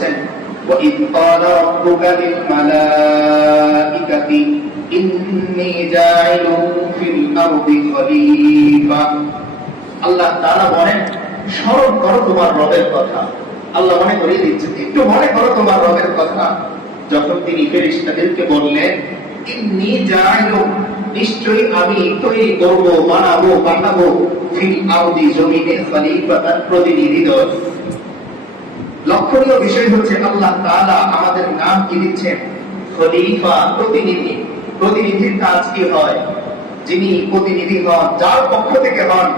বলতেছেন وَإِذْ قَالَ رَبُّكَ لِلْمَلَائِكَةِ إِنِّي جَاعِلٌ فِي الْأَرْضِ خَلِيفَةً। আল্লাহ তাআলা বলেন, স্মরণ করো তোমার রবের কথা। আল্লাহ মনে করিয়ে দিচ্ছেন, একটু মনে করো তোমার রবের কথা, যখন তিনি ফেরেশতাদেরকে বললেন ইন্নী জাইলুন, নিশ্চয়ই আমি তৈরি করব, পাঠাবো ফিল আরদি, জমিনে খলিফাতান, প্রতিনিধি দল। লক্ষণীয় বিষয় হচ্ছে আল্লাহ তাআলা আমাদের নাম কি দিচ্ছেন? খলিফা, প্রতিনিধি। প্রতিনিধির কাজ কি হয়? যিনি প্রতিনিধি হন, যার পক্ষ থেকে হন,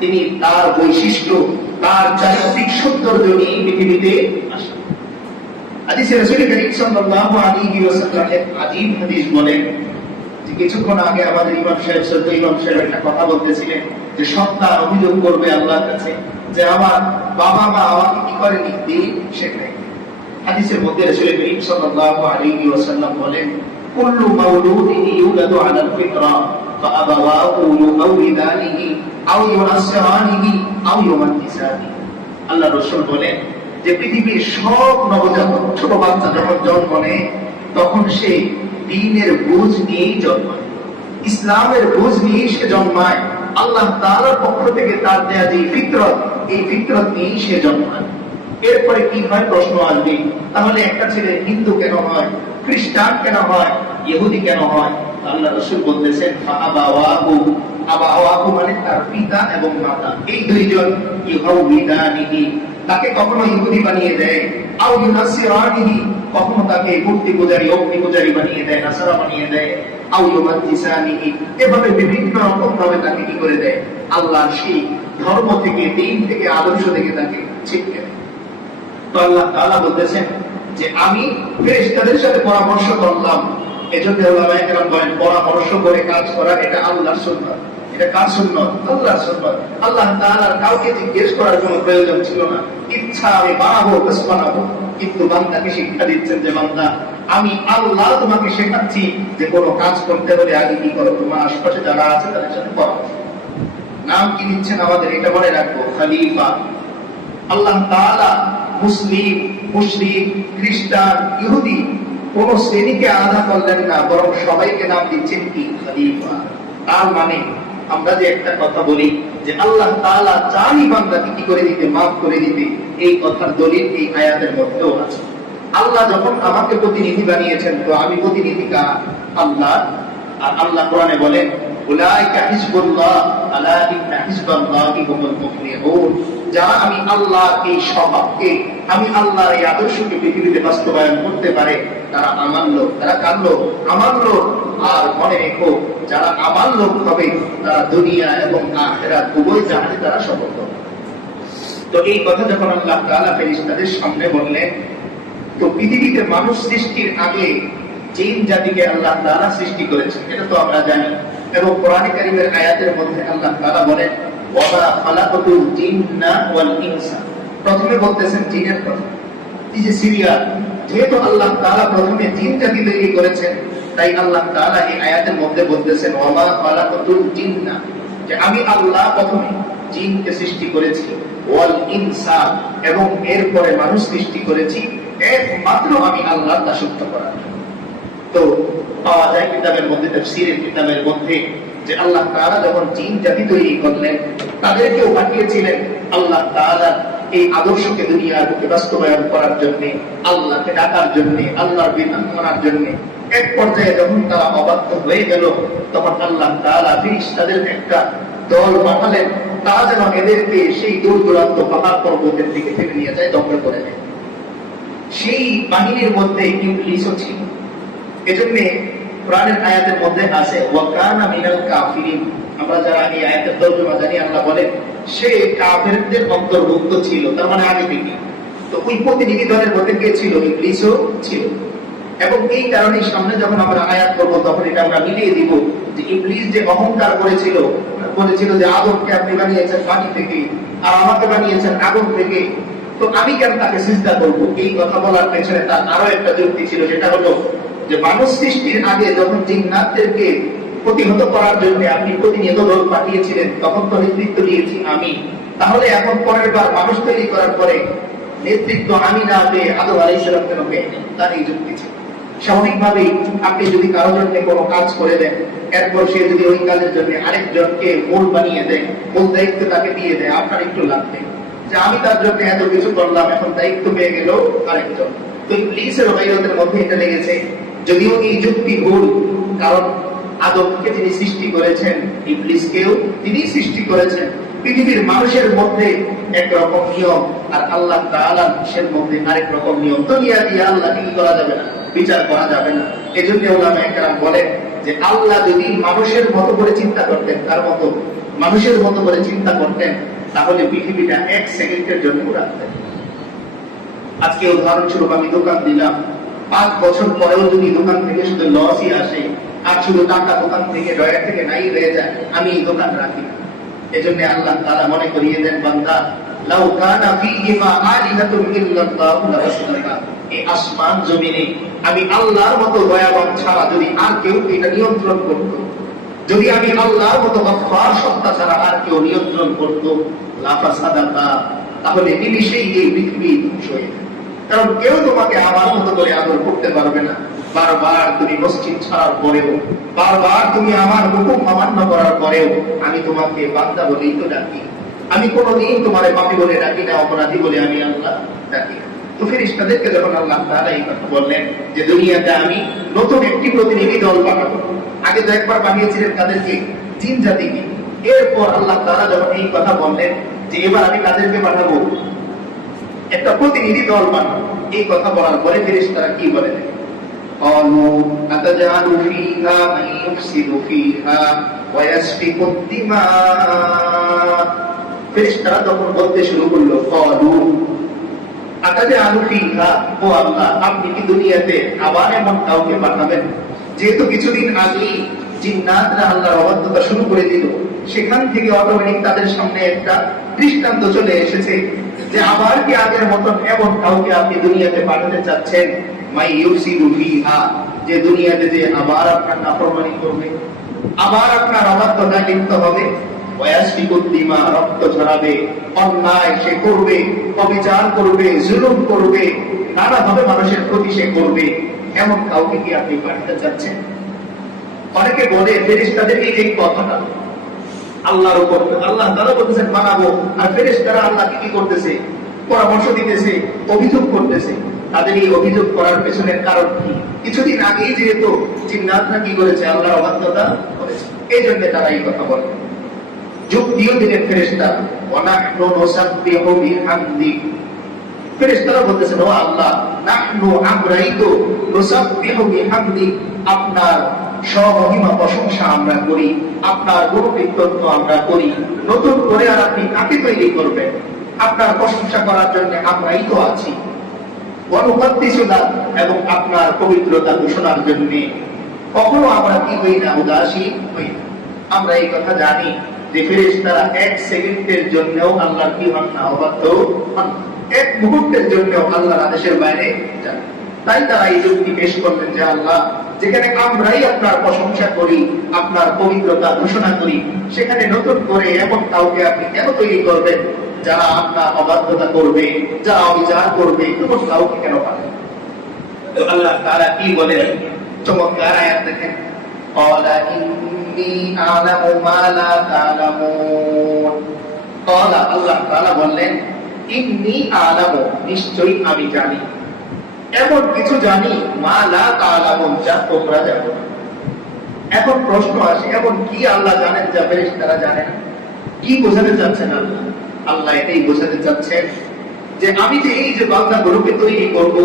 তিনি তার বৈশিষ্ট্য, তার চারিত্রিক সৌন্দর্য নিয়ে পৃথিবীতে আসেন। হাদিসে রাসূল করিম সাল্লাল্লাহু আলাইহি ওয়াসাল্লামের আজীব হাদিস বলেন যে কিছুক্ষণ আগে আমাদের ইমাম সাহেব, সদ্য ইমাম সাহেব একটা কথা বলতেছিলেন যে সন্তান অভিযোগ করবে আল্লাহর কাছে যে আমার বাবা মা আমাকে কি করেনি, দিন শেখায়। হাদিসের মধ্যে রাসূল করিম সাল্লাল্লাহু আলাইহি ওয়াসাল্লাম বলেন কুল্লু মাউলুদিন ইউলাদু আলাল ফিতরা ফাআবাওয়াহু ইউআউইদানিহি আও ইউনাসসিরানিহি আও ইউমাজ্জিসানিহি। আল্লাহ রাসূল বলেন যে পৃথিবীর সব নবজাতক ছোট বাচ্চা যখন জন্ম নেয় তখন সে দ্বীনের বুঝ নিয়েই জন্মায়, ইসলামের বুঝ নিয়েই সে জন্মায়। আল্লাহ তাআলার পক্ষ থেকে তার দেয়া যে ফিতরত, এই ফিতরত নিয়েই সে জন্মায়। এরপরে কি হয় প্রশ্ন আসবে, তাহলে একটা ছেলে হিন্দু কেন হয়, খ্রিস্টান কেন হয়, ইহুদি কেন হয়? আল্লাহ রাসূল বলতেছেন আবাওয়াহু মানে তার পিতা এবং মাতা, এই দুইজন ইউহাউইদানিহি, তাকে কখনো ইহুদি বানিয়ে দেয়, আও ইউনাসসিরানিহি, কখনো তাকে মূর্তি পূজারী, অগ্নি পূজারী বানিয়ে দেয়, নাসারা বানিয়ে দেয়, আও ইউমাজ্জিসানিহি, এভাবে বিভিন্ন রকম ভাবে তাকে কি করে দেয়, আল্লাহর সেই ধর্ম থেকে, দ্বীন থেকে, আদর্শ থেকে তাকে ছিটকে দেয়। তো আল্লাহ তাআলা বলতেছেন যে আমি ফেরেশতাদের সাথে পরামর্শ করলাম। এজন্য উলামায়ে কেরাম বলেন পরামর্শ করে কাজ করা এটা আল্লাহর সুন্নাত। এটা কার সুন্নাত? আল্লাহর সুন্নাত। আল্লাহ তাআলার কাউকে জিজ্ঞেস করার কোনো প্রয়োজন ছিল না। ইচ্ছা আমি বানাবো, বাস বানাবো, কিন্তু বান্দাকে শিক্ষা দিচ্ছেন যে বান্দা আমি আল্লাহ তোমাকে শেখাচ্ছি যে কোনো কাজ করতে হলে আগে কি করো, তোমার আশেপাশে যারা আছে তাদের সাথে পরামর্শ। নাম কি দিচ্ছেন আমাদের, এটা মনে রাখবো, খলিফা। আল্লাহ তাআলা মুসলিম, মুশরিক, খ্রিস্টান, ইহুদি কোন শ্রেণীকে আলাদা করলেন না, বরং সবাইকে নাম দিচ্ছেন কি, খলিফা। তার মানে আমরা যে একটা কথা বলি যে আল্লাহ তাআলা চানই বান্দাকে কি করে দিতে, মাফ করে দিতে, এই কথার দলিল এই আয়াতের মধ্যেও আছে। আল্লাহ যখন আমাকে প্রতিনিধি বানিয়েছেন, তো আমি প্রতিনিধি কার? আল্লাহ। আর আল্লাহ কোরআনে বলেন উলাইকা হিজবুল্লাহ আলা ইন্না হিজবাল্লাহি হুমুল মুফলিহুন, যারা আমি আল্লাহর এই স্বভাবকে, আমি আল্লাহর এই আদর্শকে পৃথিবীতে বাস্তবায়ন করতে পারে তারা আমার লোক। তারা কার লোক? আমার লোক। আর মনে রেখো, যারা আমার লোক হবে তারা দুনিয়া এবং আখিরাত উভয় জাহানে তারা সফল হবে। তো এই কথা যখন আল্লাহ তাআলা ফেরেশতাদের সামনে বললেন, তো পৃথিবীতে মানুষ সৃষ্টির আগে জিন জাতিকে আল্লাহ তাআলা সৃষ্টি করেছেন, এটা তো আমরা জানি। এবং কোরআনে কারীমের আয়াতের মধ্যে আল্লাহ তাআলা বলেন ওয়া খালাকাতুল জিন্না ওয়াল ইনসা, প্রথমে বলতেছেন জিনের কথা। এই যে সিরিয়া, যেহেতু আল্লাহ তাআলা প্রথমে জিন জাতি তৈরি করেছেন, তাই আল্লাহ তাআলা এই আয়াতের মধ্যে বলতেছেন ওয়া খালাকাতুল জিন্না, যে আমি আল্লাহ প্রথমে জিনকে সৃষ্টি করেছি, ওয়াল ইনসা, এবং এরপরে মানুষ সৃষ্টি করেছি একমাত্র আমি আল্লাহর দাসত্ব করার জন্য। তো পাওয়া যায় কিতাবের মধ্যে, তাফসীরের কিতাবের মধ্যে, যে আল্লাহ তাআলা যখন জিন জাতি তৈরি করলেন তাদেরকেও পাঠিয়েছিলেন আল্লাহ তাআলা এই আদর্শকে দুনিয়ার বুকে বাস্তবায়ন করার জন্য, আল্লাহকে ডাকার জন্য, আল্লাহর বিধান মানার জন্য। এক পর্যায়ে যখন তারা অবাধ্য হয়ে গেল, তখন আল্লাহ তাআলা ফেরেশতাদের একটা দল পাঠালেন, তারা যেন এদেরকে সেই দূর দূরান্ত পাহাড় পর্বতের দিকে ঠেলে নিয়ে যায়, দখল করে নেয়। সেই বাহিনীর মধ্যে ইবলীসও ছিল। এজন্য কোরআনের আয়াতের মধ্যে আছে ওয়া কানা মিনাল কাফিরিন, আমরা যারা এই আয়াতের তরজমা জানি, আল্লাহ বলেন সে কাফেরদের অন্তর্ভুক্ত ছিল, তার মানে আগে থেকে। তো ওই প্রতিনিধি দলের মধ্যে কে ছিল? ইবলীসও ছিল। এবং এই কারণে সামনে যখন আমরা আয়াত করবো তখন এটা আমরা মিলিয়ে দিব যে ইবলীস যে অহংকার করেছিল যে আদমকে আপনি বানিয়েছেন পানি থেকে আর আমাকে বানিয়েছেন আগুন থেকে, তো আমি কেন তাকে সিজদা করব? এই কথা বলার পেছনে তার আরো একটা যুক্তি ছিল, সেটা হলো যে মানুষ সৃষ্টির আগে যখন জিন্নাতদেরকে প্রতিহত করার জন্য আপনি প্রতিনিয়ত দল পাঠিয়েছিলেন, তখন তো নেতৃত্ব দিয়েছি আমি। তাহলে এখন পরের বার মানুষ তৈরি করার পরে নেতৃত্ব আমি না পেয়ে আদম আলাইহিস সালাম কেন পেয়েছেন? তার এই যুক্তি ছিল। স্বাভাবিকভাবেই আপনি যদি কারো জন্য কোনো কাজ করে দেন, এরপর সে যদি ওই কাজের জন্য আরেকজনকে মূল বানিয়ে দেয়, মূল দায়িত্ব তাকে দিয়ে দেয়, আপনার একটু লাগবে যে আমি তার জন্য এত কিছু করলাম, এখন দায়িত্ব পেয়ে গেল আরেকজন। তো ইবলীসের গায়রতের মধ্যে এটা লেগেছে, যদিও এই যুক্তি ভুল, কারণ আদমকে যিনি সৃষ্টি করেছেন, ইবলীসকেও তিনি সৃষ্টি করেছেন। পৃথিবীর মানুষের মধ্যে একরকম নিয়ম, আর আল্লাহ তাআলার মানুষের মধ্যে আরেক রকম নিয়ম। দুনিয়া দিয়ে আল্লাহকে কি করা যাবে না, বিচার করা যাবে না। এজন্য উলামায়ে কেরাম বলেন যে আল্লাহ যদি মানুষের মতো করে চিন্তা করতেন, তার মতো মানুষের মতো করে চিন্তা করতেন, তাহলে পৃথিবীটা এক সেকেন্ডের জন্য রাখতেন। আজকে উদাহরণস্বরূপ আমি দোকান দিলাম, 5 বছর পরেও যদি দোকান থেকে শুধু লসই আসে আর শুধু টাকা দোকান থেকে ডয়ার থেকে নাই হয়ে যায়, আমি এই দোকান রাখি না। এজন্য আল্লাহ তাআলা মনে করিয়ে দেন, বান্দা লাউ কানা ফীহিমা আলিহাতুন ইল্লাল্লাহু লাফাসাদাতা, এই আসমান জমিনে আমি আল্লাহর মতো দয়াবান ছাড়া যদি আর কেউ এটা নিয়ন্ত্রণ করত, যদি আমি আল্লাহর মতো গফফার সত্তা ছাড়া আর কেউ নিয়ন্ত্রণ করত, লাফাসাদাতা, তাহলে নিমিষেই এই পৃথিবী ধ্বংস হয়ে যাবে। কারণ কেউ তোমাকে আমার মতো করে আদর করতে পারবে না। বারবার তুমি মসজিদ ছাড়ার পরেও, বারবার তুমি আমার হুকুম অমান্য করার পরেও আমি তোমাকে বান্দা বলেই তো ডাকি। আমি কোনোদিন তোমার পাপী বলে ডাকি না, অপরাধী বলে আমি আল্লাহ ডাকি না। তো ফেরেশতাদেরকে যখন আল্লাহ তাআলা এই কথা বললেন যে দুনিয়াতে আমি নতুন একটি প্রতিনিধি দল পাঠাবো, আগে তো একবার পাঠিয়েছিলেন তাদেরকে, জিন জাতিকে। এরপর আল্লাহ তাআলা যখন এই কথা বললেন যে এবার আমি তাদেরকে পাঠাবো, একটা প্রতিনিধি দল পাঠাবো, এই কথা বলার পরে ফেরেশতারা কি বলেন? قالوا أتجعل فيها من يفسد فيها ويسفك الدماء। ফেরেশতারা তখন বলতে শুরু করলো, قالوا أتجعل فيها, ও আল্লাহ আপনি কি দুনিয়াতে আবার এমন কাউকে পাঠাবেন? যেহেতু কিছুদিন আগেই জিন্নাতরা আল্লাহর অবাধ্যতা শুরু করে দিল, সেখান থেকে অটোমেটিক তাদের সামনে একটা দৃষ্টান্ত চলে এসেছে যে আবার কি আগের মতন এমন কাউকে আপনি দুনিয়াতে পাঠাতে চাচ্ছেন, মাই ইউসিদু ফিহা, যে দুনিয়াতে যে আবার আপনার নাফরমানি করবে, আবার আপনার অবাধ্যতায় লিপ্ত হবে, ওয়াসফিকুদ দিমা, রক্ত ঝরাবে, অন্যায় সে করবে, অবিচার করবে, জুলুম করবে, নানাভাবে মানুষের ক্ষতি সে করবে, এমন কাউকে কি আপনি পাঠাতে চাচ্ছেন? অনেকে বলে ফেরেশতাদের এই কথাটা আল্লাহর উপর, আল্লাহ তাআলা বলতেছেন বানাবো, আর ফেরেশতারা আল্লাহকে কি করতেছে? পরামর্শ দিতেছে, অভিযোগ করতেছে। তাদের এই অভিযোগ করার পেছনের কারণ কি? কিছুদিন আগেই যেহেতু জিন্নাতরা কি করেছে, আল্লাহর অবাধ্যতা করেছে, এই জন্য তারা এই কথা বলে। যুক্তিও দিলেন ফেরেশতা, ওয়ানাহনু নুসাব্বিহু বিহামদিক, ফেরেশতারা বলতেছেন ও আল্লাহ, নাহনু আমরাই তো নুসাব্বিহু বিহামদিক, আপনার সমহিমা প্রশংসা আমরা করি, আপনার গুণকীর্তন আমরা করি, নতুন করে আর আপনি কাকে তৈরি করবেন? আপনার প্রশংসা করার জন্য আমরাই তো আছি, এবং আপনার পবিত্রতা ঘোষণার জন্য কখনো আমরা কি হই না, উদাসীন হই না। আমরা এই কথা জানি যে ফেরেশতারা এক সেকেন্ডের জন্যও আল্লাহর কি হন না, অবাধ্য হন, এক মুহূর্তের জন্যও আল্লাহর আদেশের বাইরে যান। তাই তারা এই যুক্তি পেশ করলেন যে আল্লাহ, যেখানে আমরাই আপনার প্রশংসা করি, আপনার পবিত্রতা ঘোষণা করি, সেখানে নতুন করে এমন কাউকে আপনি কেন তৈরি করবেন যারা আপনার অবাধ্যতা করবে, যারা অবিচার করবে, এমন কাউকে কেন পাবেন? আল্লাহ তাআলা কি বলেন? চমৎকার আয়াত দেখেন, ক্বালা ইন্নী আ'লামু মা লা তা'লামুন। ক্বালা, আল্লাহ তাআলা বললেন, ইন্নী আ'লামু, নিশ্চয়ই আমি জানি, এমন কিছু জানি, মা লা তা'লামুন, যা তোমরা জানো না। এখন প্রশ্ন আসে, এমন কি আল্লাহ জানেন যা ফেরেশতারা জানে না? কি বোঝাতে চাচ্ছেন আল্লাহ? আল্লাহ এটাই বোঝাতে চাচ্ছেন যে আমি যে এই যে বান্দাগুলোকে তৈরি করব,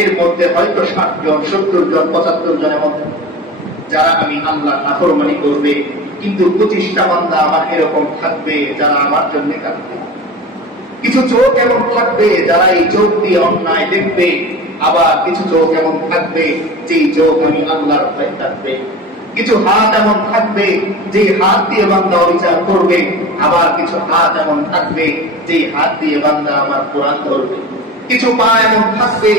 এর মধ্যে হয়তো 60 জন, 70 জন, 75 জনের মধ্যে যারা আমি আল্লাহ নাফরমানি করবে, কিন্তু 25টা বান্দা আমার এরকম থাকবে যারা আমার জন্য কাঁদবে। কিছু চোখ এমন থাকবে যারা এই চোখ দিয়ে অন্যায় দেখবে, আবার কিছু চোখ এমন থাকবে যে চোখ আমি আল্লাহর ভয় থাকবে। কিছু হাত এমন থাকবে যে হাত দিয়ে বান্দা অবিচার করবে, আবার কিছু হাত এমন থাকবে যে হাত দিয়ে বান্দা আমার কোরআন ধরবে। কিছু পা এমন থাকবে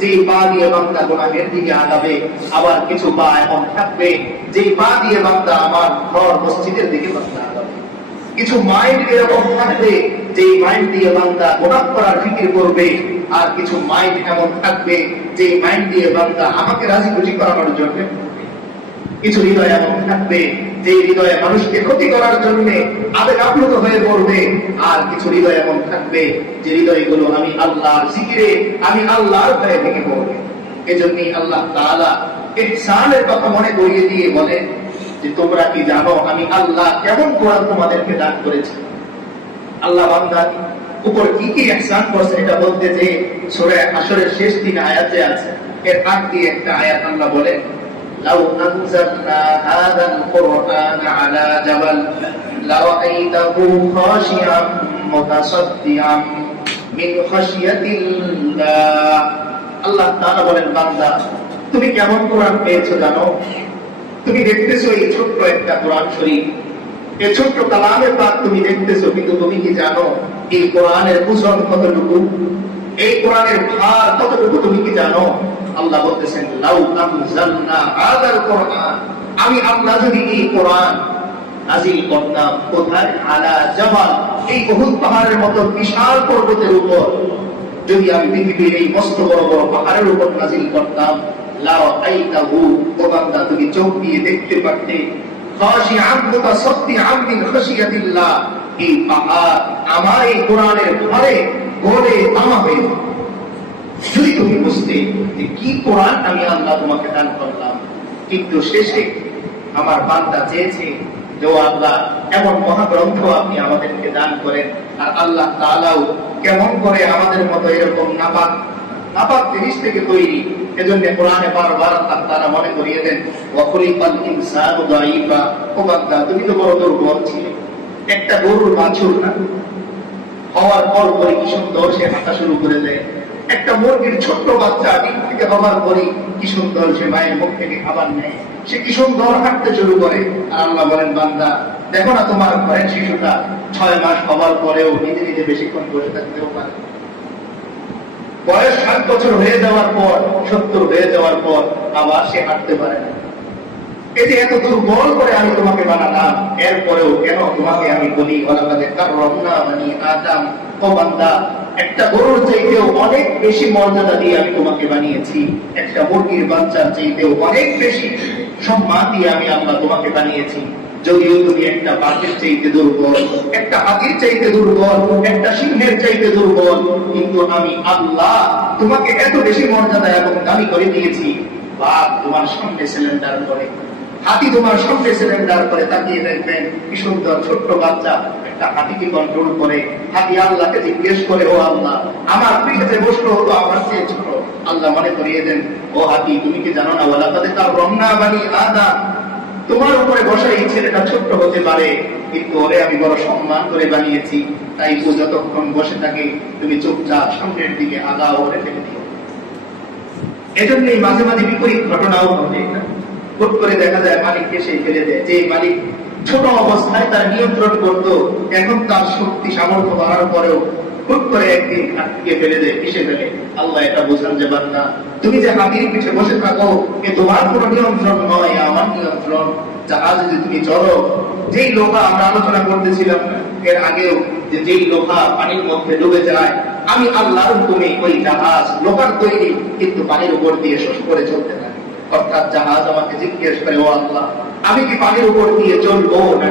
যে পা দিয়ে বান্দা গুনাহের দিকে আগাবে, আবার কিছু পা এমন থাকবে যে পা দিয়ে বান্দা আমার ঘর মসজিদের দিকে বান্দা আগাবে। কিছু মাইন্ড এরকম থাকবে যে মাইন্ড দিয়ে বান্দা গুনাহ করার ফিকির করবে, আর কিছু মাইন্ড এমন থাকবে যে মাইন্ড দিয়ে বান্দা আমাকে রাজি খুশি করানোর জন্য, কিছু হৃদয় এমন থাকবে যে হৃদয়ে মানুষকে ক্ষতি করার জন্য আবেগ আপ্লুত হয়ে পড়বে, আর কিছু হৃদয় এমন থাকবে যে হৃদয়গুলো আমি আল্লাহর জিকিরে, আমি আল্লাহর ভয়ে ভেঙে পড়বে। এজন্যই আল্লাহ তাআলা ইহসানের কথা মনে করিয়ে দিয়ে বলেন যে তোমরা কি জানো আমি আল্লাহ কেমন কোরআন তোমাদেরকে দান করেছি। আল্লাহ বান্দার উপর কি কি ইহসান করছে এটা বলতে যে সূরা হাশরের শেষ 3 আয়াতে আছে। এর আগ দিয়ে একটা আয়াত আল্লাহ বলেন, লাউ আনজালনা হাযাল কুরআনা আলা জাবাল লারাআইতাহু খাশিআম মুতাসাদ্দিআম মিন খাশিয়াতিল্লাহ। আল্লাহ তাআলা বলেন, বান্দা তুমি কেমন কোরআন পেয়েছো জানো? তুমি দেখতেছো এই ছোট্ট একটা কোরআন শরীফ, এই ছোট্ট কালামে পাক তুমি দেখতেছো, কিন্তু তুমি কি জানো এই কোরআনের ওজন কতটুকু, এই কোরআনের ভার কতটুকু তুমি কি জানো? আল্লাহ বলতেছেন, লাউ আনজালনা হাযাল কুরআন, আমি আল্লাহ যদি এই কোরআন নাযিল করতাম কোথায়, আলা জাবাল, এই উহুদ পাহাড়ের মতো বিশাল পর্বতের উপর, যদি আমি পৃথিবীর এই মস্ত বড় বড় পাহাড়ের উপর নাযিল করতাম, লারাআইতাহু, ও বান্দা তুমি চোখ দিয়ে দেখতে পারতে, খাশিআম মুতাসাদ্দিআম মিন খাশিয়াতিল্লাহ, এই পাহাড় আমার এই কোরআনের ভারে গলে তামা হয়ে যাবে। যদি তুমি বুঝতে যে কি কোরআন আমি আল্লাহ তোমাকে দান করলাম। কিন্তু শেষে আমার বান্দা চেয়েছে যে ও আল্লাহ এমন মহাগ্রন্থ আপনি আমাদেরকে দান করেন, আর আল্লাহ তাআলাও কেমন করে আমাদের মতো এরকম নাপাক জিনিস থেকে তৈরি। এজন্য কোরআনে বারবার আল্লাহ তাআলা মনে করিয়ে দেন, ওয়া খুলিকাল ইনসানু দাঈফা, ও বান্দা তুমি তো বড় দুর্বল ছিলে। একটা গরুর বাছুর না হওয়ার পর পরে কি সুন্দর সে হাঁটা শুরু করে দেয়। একটা মুরগির ছোট্ট বাচ্চা ডিম থেকে হওয়ার পরে কি সুন্দর সে মায়ের মুখ থেকে খাবার নেয়, সে কি সুন্দর হাঁটতে শুরু করে। আর আল্লাহ বলেন, বান্দা দেখো না তোমার ঘরের শিশুটা 6 মাস হওয়ার পরেও নিজে নিজে বেশিক্ষণ বসে থাকতেও পারে। বয়স 7 বছর হয়ে যাওয়ার পর, 70 হয়ে যাওয়ার পর আবার সে হাঁটতে পারে না। এই যে এত দুর্বল করে আমি তোমাকে বানালাম, এরপরেও কেন তোমাকে আমি বলি ওয়ালাকাদ কাররামনা বানি আদম, ও বান্দা একটা গরুর চাইতেও অনেক বেশি মর্যাদা দিয়ে আমি তোমাকে বানিয়েছি, একটা মুরগির বাচ্চার চাইতেও অনেক বেশি সম্মান দিয়ে আমি আল্লাহ তোমাকে বানিয়েছি। যদিও তুমি একটা বাঘের চাইতে দুর্বল, একটা হাতির চাইতে দুর্বল, একটা সিংহের চাইতে দুর্বল, কিন্তু আমি আল্লাহ তোমাকে এত বেশি মর্যাদা এবং দামি করে দিয়েছি। বাঘ তোমার সামনে সিলিন্ডার করে, হাতি তোমার সামনে সিলিন্ডার করে, তাকিয়ে দেখবেন কি সুন্দর ছোট্ট বাচ্চা একটা হাতিকে কন্ট্রোল করে। হাতি আল্লাহকে জিজ্ঞেস করে, ও আল্লাহ আমার পিঠে বসলো হতো আমার চেয়ে ছোট। আল্লাহ মনে করিয়ে দেন, ও হাতি তুমি কি জানো না ওয়ালাকাদ কাররামনা বানি আদম, তোমার উপরে বসা এই ছেলেটা ছোট্ট হতে পারে, কিন্তু ওরে আমি বড় সম্মান করে বানিয়েছি। তাই ও যতক্ষণ বসে থাকে তুমি চুপচাপ সামনের দিকে আগাও, ওরে ফেলে দিও। এজন্যই মাঝে মাঝে বিপরীত ঘটনাও ঘটে। হুট করে দেখা যায় মালিককে সেই ফেলে দেয়। যে মালিক ছোট অবস্থায় তার নিয়ন্ত্রণ করত, এখন তার শক্তি সামর্থ্য বাড়ার পরেও হুট করে একদিন হাতিকে ফেলে দেয়। কিসে ফেলে? আল্লাহ এটা বোঝান যে বান্দা তুমি যে হাতির পিঠে বসে থাকো এ তোমার কোনো নিয়ন্ত্রণ নয়, আমার নিয়ন্ত্রণ। জাহাজে যে তুমি চড়ো, যেই লোহা আমরা আলোচনা করতেছিলাম এর আগেও, যে যেই লোহা পানির মধ্যে ডুবে যায়, আমি আল্লাহর হুকুমে ওই জাহাজ লোহার তৈরি কিন্তু পানির উপর দিয়ে শোষ করে চলতে থাকে। অর্থাৎ জাহাজ আমাকে জিজ্ঞেস করে, ও আল্লাহ আমি কি পানির উপর দিয়ে চলবো না